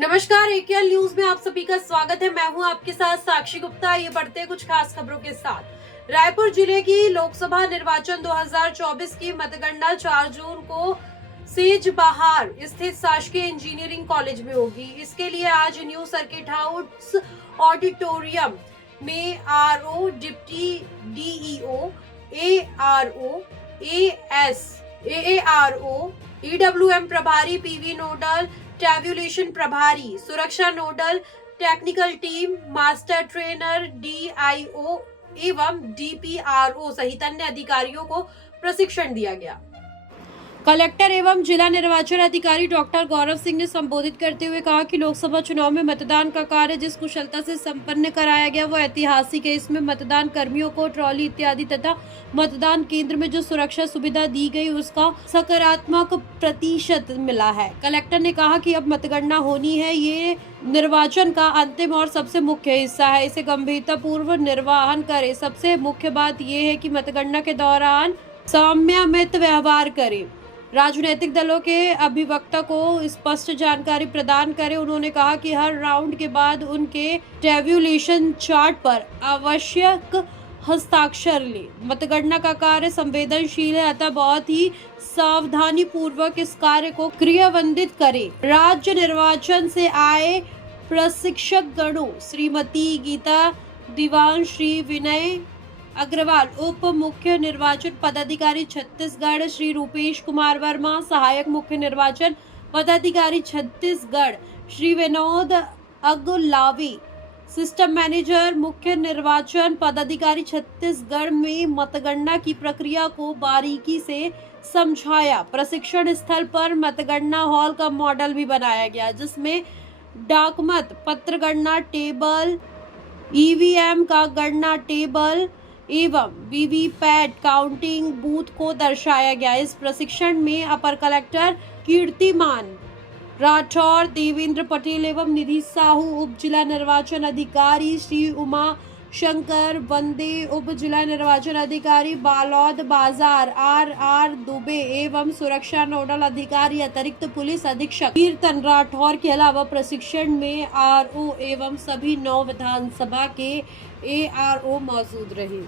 नमस्कार, एकेएल न्यूज में आप सभी का स्वागत है। मैं हूं आपके साथ साक्षी गुप्ता। ये बढ़ते हैं कुछ खास खबरों के साथ। रायपुर जिले की लोकसभा निर्वाचन 2024 की मतगणना 4 जून को सेजबहार स्थित शासकीय इंजीनियरिंग कॉलेज में होगी। इसके लिए आज न्यू सर्किट हाउस ऑडिटोरियम में RO, deputy DEO, ARO, AS, ARO, EWM प्रभारी, पीवी नोडल, टैब्यूलेशन प्रभारी, सुरक्षा nodal, technical team, master trainer, DIO एवं डीपीआरओ सहित अन्य अधिकारियों को प्रशिक्षण दिया गया। कलेक्टर एवं जिला निर्वाचन अधिकारी डॉक्टर गौरव सिंह ने संबोधित करते हुए कहा कि लोकसभा चुनाव में मतदान का कार्य जिस कुशलता से संपन्न कराया गया वो ऐतिहासिक है। इसमें मतदान कर्मियों को ट्रॉली इत्यादि तथा मतदान केंद्र में जो सुरक्षा सुविधा दी गई उसका सकारात्मक प्रतिशत मिला है। कलेक्टर ने कहा कि अब मतगणना होनी है, ये निर्वाचन का अंतिम और सबसे मुख्य हिस्सा है, इसे गंभीरता पूर्व निर्वहन करें। सबसे मुख्य बात यह है कि मतगणना के दौरान संयमित व्यवहार करें, राजनीतिक दलों के अभिवक्ता को स्पष्ट जानकारी प्रदान करें। उन्होंने कहा कि हर राउंड के बाद उनके टैब्यूलेशन चार्ट पर आवश्यक हस्ताक्षर ले। मतगणना का कार्य संवेदनशील है, अतः बहुत ही सावधानी पूर्वक इस कार्य को क्रियान्वित करें। राज्य निर्वाचन से आए प्रशिक्षक गणों श्रीमती गीता दीवान, श्री विनय अग्रवाल, उप मुख्य निर्वाचन पदाधिकारी छत्तीसगढ़ श्री रूपेश कुमार वर्मा, सहायक मुख्य निर्वाचन पदाधिकारी छत्तीसगढ़ श्री विनोद अगुलावी, सिस्टम मैनेजर मुख्य निर्वाचन पदाधिकारी छत्तीसगढ़ में मतगणना की प्रक्रिया को बारीकी से समझाया। प्रशिक्षण स्थल पर मतगणना हॉल का मॉडल भी बनाया गया जिसमें डाकमत पत्र गणना टेबल, ईवीएम का गणना टेबल एवं वीवीपैट काउंटिंग बूथ को दर्शाया गया। इस प्रशिक्षण में अपर कलेक्टर कीर्तिमान राठौर, देवेंद्र पटेल एवं निधि साहू, उप जिला निर्वाचन अधिकारी श्री उमा शंकर वंदे, उप जिला निर्वाचन अधिकारी बालौद बाजार आर दुबे एवं सुरक्षा नोडल अधिकारी अतिरिक्त पुलिस अधीक्षक कीर्तन राठौर के अलावा प्रशिक्षण में आरओ एवं सभी 9 विधानसभा के एआरओ मौजूद रहे।